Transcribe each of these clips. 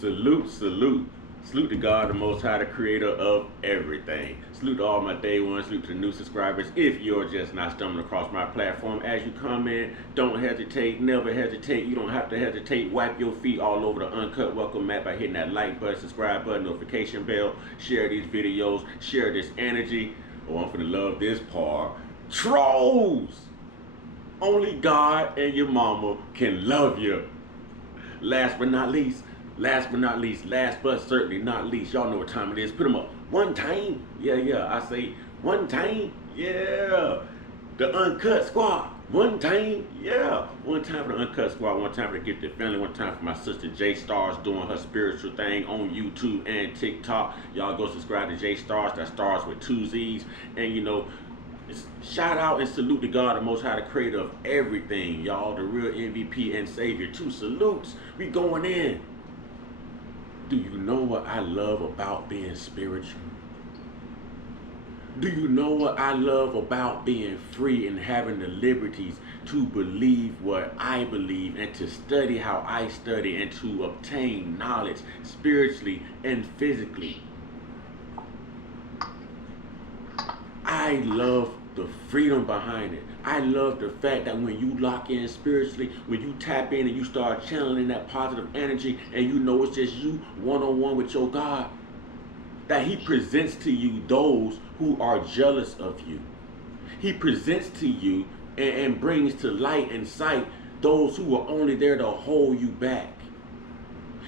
Salute, salute. Salute to God, the Most High, the creator of everything. Salute to all my day ones, salute to the new subscribers. If you're just not stumbling across my platform, as you come in, don't hesitate, never hesitate. You don't have to hesitate. Wipe your feet all over the Uncut welcome mat by hitting that like button, subscribe button, notification bell. Share these videos, share this energy. Oh, I'm finna love this part. Trolls! Only God and your mama can love you. Last but not least, last but certainly not least, y'all know what time it is. Put them up. One time. Yeah, I say one time. Yeah. The Uncut Squad. One time. Yeah. One time for the Uncut Squad. One time for the Gifted Family. One time for my sister J Stars doing her spiritual thing on YouTube and TikTok. Y'all go subscribe to J Stars. That stars with two Z's. And you know, shout out and salute to God, the Most High, the creator of everything, y'all, the real MVP and Savior. Two salutes. We going in. Do you know what I love about being spiritual? Do you know what I love about being free and having the liberties to believe what I believe and to study how I study and to obtain knowledge spiritually and physically? I love the freedom behind it. I love the fact that when you lock in spiritually, when you tap in and you start channeling that positive energy and you know it's just you one-on-one with your God, that he presents to you those who are jealous of you. He presents to you and brings to light and sight those who are only there to hold you back.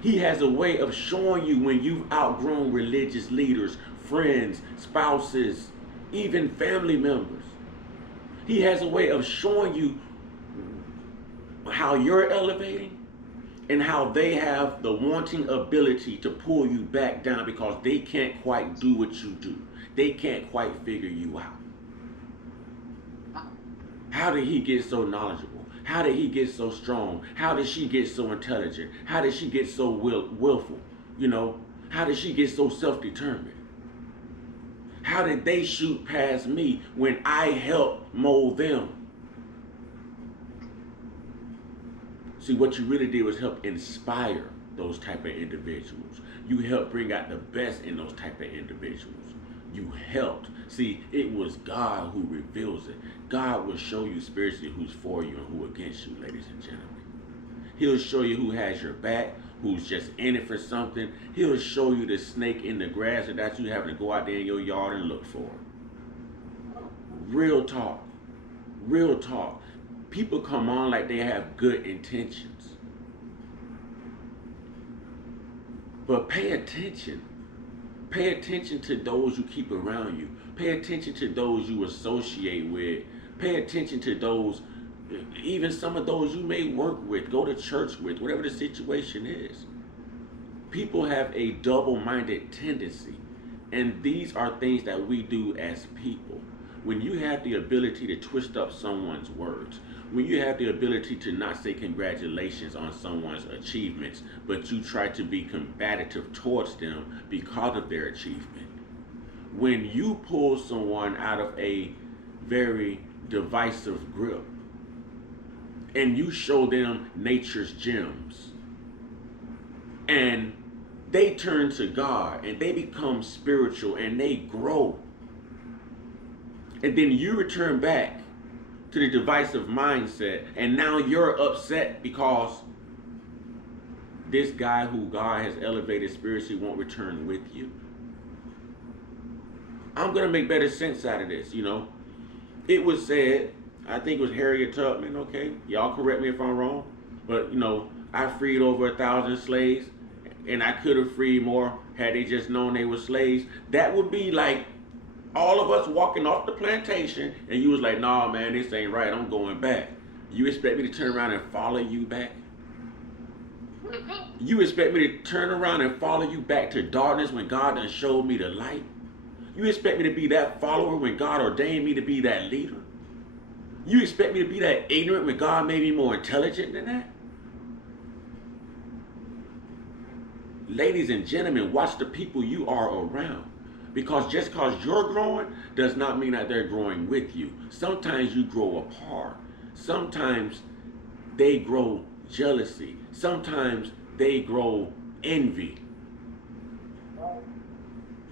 He has a way of showing you when you've outgrown religious leaders, friends, spouses, even family members. He has a way of showing you how you're elevating and how they have the wanting ability to pull you back down because they can't quite do what you do. They can't quite figure you out. How did he get so knowledgeable? How did he get so strong? How did she get so intelligent? How did she get so willful? You know, how did she get so self-determined? How did they shoot past me when I helped mold them? See, what you really did was help inspire those type of individuals. You helped bring out the best in those type of individuals. You helped. See, it was God who reveals it. God will show you spiritually who's for you and who against you, ladies and gentlemen. He'll show you who has your back, who's just in it for something. He'll show you the snake in the grass that you having to go out there in your yard and look for. Real talk. Real talk. People come on like they have good intentions. But pay attention. Pay attention to those you keep around you. Pay attention to those you associate with. Pay attention to those, even some of those you may work with, go to church with, whatever the situation is. People have a double-minded tendency, and these are things that we do as people. When you have the ability to twist up someone's words, when you have the ability to not say congratulations on someone's achievements, but you try to be combative towards them because of their achievement, when you pull someone out of a very divisive grip, and you show them nature's gems, and they turn to God, and they become spiritual, and they grow, and then you return back to the divisive mindset, and now you're upset because this guy who God has elevated spiritually won't return with you. I'm going to make better sense out of this, you know. It was said, I think it was Harriet Tubman, okay? Y'all correct me if I'm wrong. But, you know, I freed over 1,000 slaves, and I could have freed more had they just known they were slaves. That would be like all of us walking off the plantation, and you was like, nah, man, this ain't right. I'm going back. You expect me to turn around and follow you back? You expect me to turn around and follow you back to darkness when God done showed me the light? You expect me to be that follower when God ordained me to be that leader? You expect me to be that ignorant when God made me more intelligent than that? Ladies and gentlemen, watch the people you are around. Because just because you're growing does not mean that they're growing with you. Sometimes you grow apart. Sometimes they grow jealousy. Sometimes they grow envy.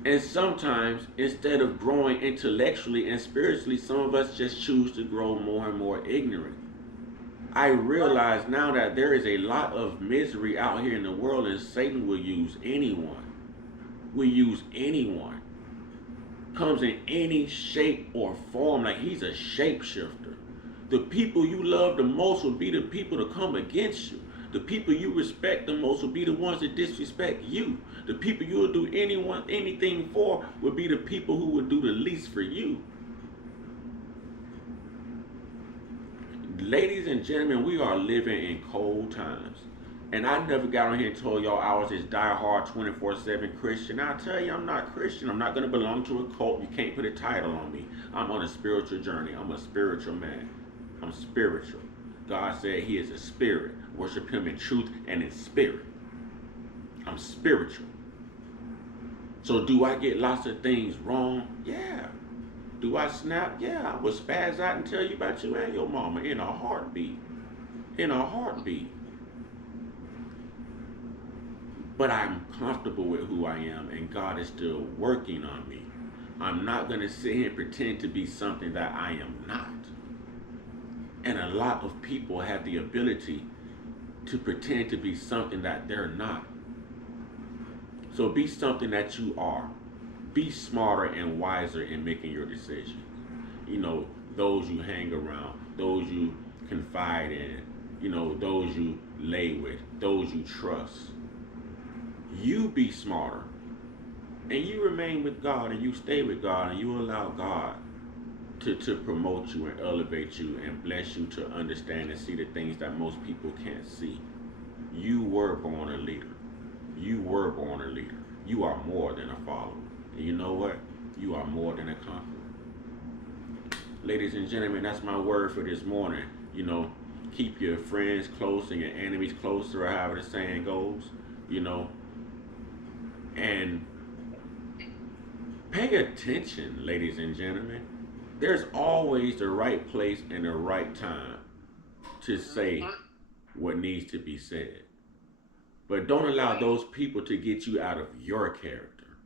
And sometimes, instead of growing intellectually and spiritually, some of us just choose to grow more and more ignorant. I realize now that there is a lot of misery out here in the world, and Satan will use anyone. Will use anyone. Comes in any shape or form, like he's a shapeshifter. The people you love the most will be the people to come against you. The people you respect the most will be the ones that disrespect you. The people you will do anything for will be the people who will do the least for you. Ladies and gentlemen, we are living in cold times. And I never got on here and told y'all I was this diehard 24/7 Christian. I'll tell you, I'm not Christian. I'm not going to belong to a cult. You can't put a title on me. I'm on a spiritual journey. I'm a spiritual man. I'm spiritual. God said he is a spirit. Worship him in truth and in spirit. I'm spiritual. So do I get lots of things wrong? Yeah. Do I snap? Yeah. I will spaz out and tell you about you and your mama in a heartbeat. In a heartbeat. But I'm comfortable with who I am, and God is still working on me. I'm not going to sit here and pretend to be something that I am not. And a lot of people have the ability to pretend to be something that they're not. So be something that you are. Be smarter and wiser in making your decisions. You know, those you hang around, those you confide in, you know, those you lay with, those you trust. You be smarter. And you remain with God, and you stay with God, and you allow God to promote you and elevate you and bless you to understand and see the things that most people can't see. You were born a leader. You were born a leader. You are more than a follower. And you know what? You are more than a conqueror. Ladies and gentlemen, that's my word for this morning. You know, keep your friends close and your enemies closer, or however the saying goes. You know, and pay attention, ladies and gentlemen. There's always the right place and the right time to say what needs to be said. But don't allow those people to get you out of your character.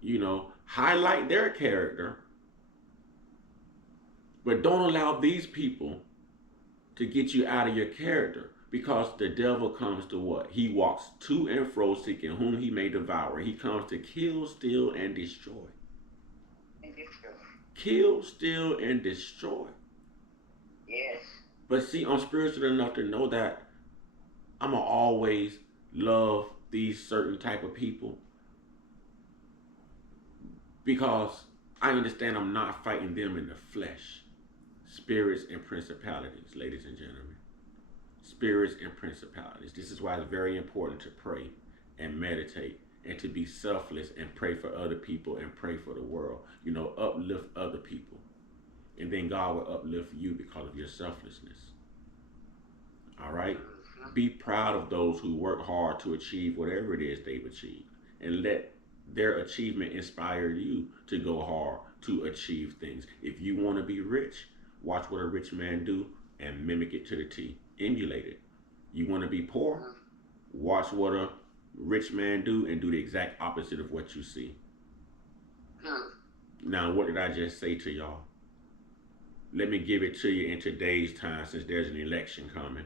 You know, highlight their character, but don't allow these people to get you out of your character. Because the devil comes to what? He walks to and fro seeking whom he may devour. He comes to kill, steal, and destroy. Kill, steal, and destroy. Yes. But see, I'm spiritual enough to know that I'm going to always love these certain type of people. Because I understand I'm not fighting them in the flesh. Spirits and principalities, ladies and gentlemen. Spirits and principalities. This is why it's very important to pray and meditate and to be selfless and pray for other people and pray for the world. You know, uplift other people. And then God will uplift you because of your selflessness. All right? Be proud of those who work hard to achieve whatever it is they've achieved. And let their achievement inspire you to go hard to achieve things. If you want to be rich, watch what a rich man do and mimic it to the T. Emulate it. You want to be poor? Watch what a rich man do and do the exact opposite of what you see. Now, what did I just say to y'all? Let me give it to you in today's time, since there's an election coming.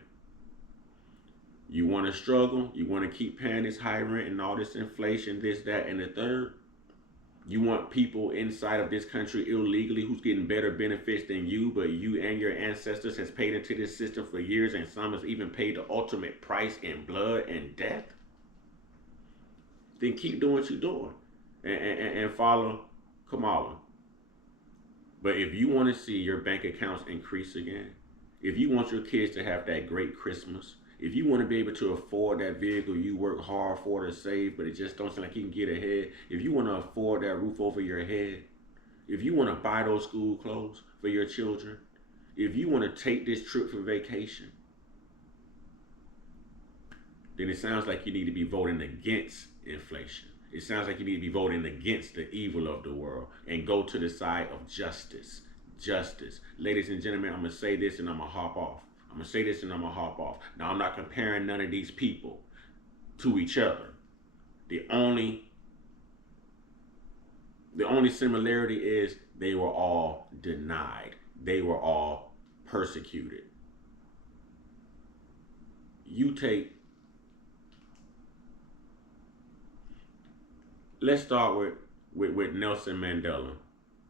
You want to struggle? You want to keep paying this high rent and all this inflation, this, that, and the third? You want people inside of this country illegally who's getting better benefits than you, but you and your ancestors has paid into this system for years, and some has even paid the ultimate price in blood and death? Then keep doing what you're doing and follow Kamala. But if you want to see your bank accounts increase again, if you want your kids to have that great Christmas, if you want to be able to afford that vehicle you work hard for to save, but it just don't seem like you can get ahead, if you want to afford that roof over your head, if you want to buy those school clothes for your children, if you want to take this trip for vacation, then it sounds like you need to be voting against inflation. It sounds like you need to be voting against the evil of the world and go to the side of justice. Justice. Ladies and gentlemen, I'm going to say this and I'm going to hop off. I'm gonna say this and I'm gonna hop off. Now I'm not comparing none of these people to each other. The only the only similarity is they were all denied. They were all persecuted. You take let's start with Nelson Mandela,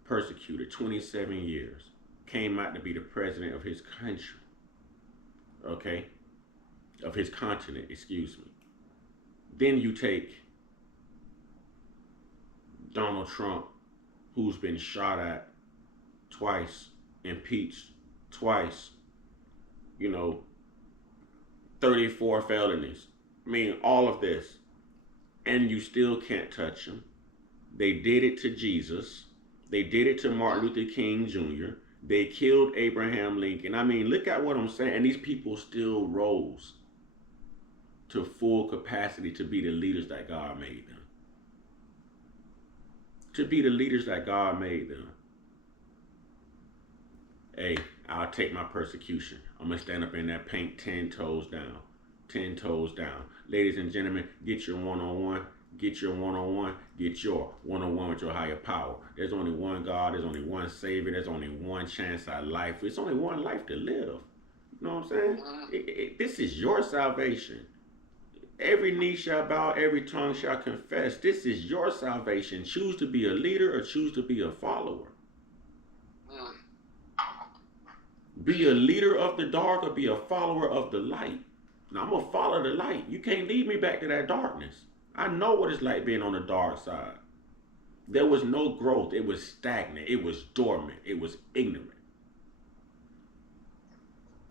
persecuted 27 years, came out to be the president of his country, okay? Of his continent, excuse me. Then you take Donald Trump, who's been shot at twice, impeached twice, you know, 34 felonies. I mean, all of this. And you still can't touch him. They did it to Jesus. They did it to Martin Luther King Jr. They killed Abraham Lincoln. I mean, look at what I'm saying. And these people still rose to full capacity to be the leaders that God made them. To be the leaders that God made them. Hey, I'll take my persecution. I'm going to stand up in that paint 10 toes down. 10 toes down. Ladies and gentlemen, get your one-on-one. Get your one-on-one. Get your one-on-one with your higher power. There's only one God. There's only one Savior. There's only one chance at life. It's only one life to live. You know what I'm saying? This is your salvation. Every knee shall bow, every tongue shall confess. This is your salvation. Choose to be a leader or choose to be a follower. Be a leader of the dark or be a follower of the light. Now, I'm going to follow the light. You can't lead me back to that darkness. I know what it's like being on the dark side. There was no growth. It was stagnant. It was dormant. It was ignorant.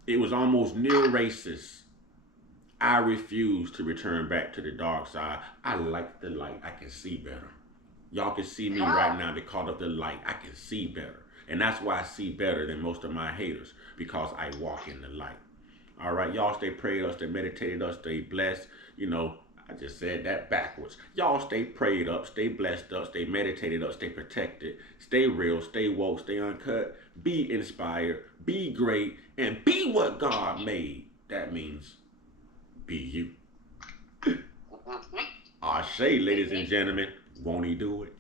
It was almost near racist. I refuse to return back to the dark side. I like the light. I can see better. Y'all can see me right now because of the light. I can see better. And that's why I see better than most of my haters, because I walk in the light. All right, y'all stay prayed up, stay meditated up, stay blessed. You know, I just said that backwards. Y'all stay prayed up, stay blessed up, stay meditated up, stay protected, stay real, stay woke, stay uncut, be inspired, be great, and be what God made. That means be you. Ashe, ladies and gentlemen. Won't he do it?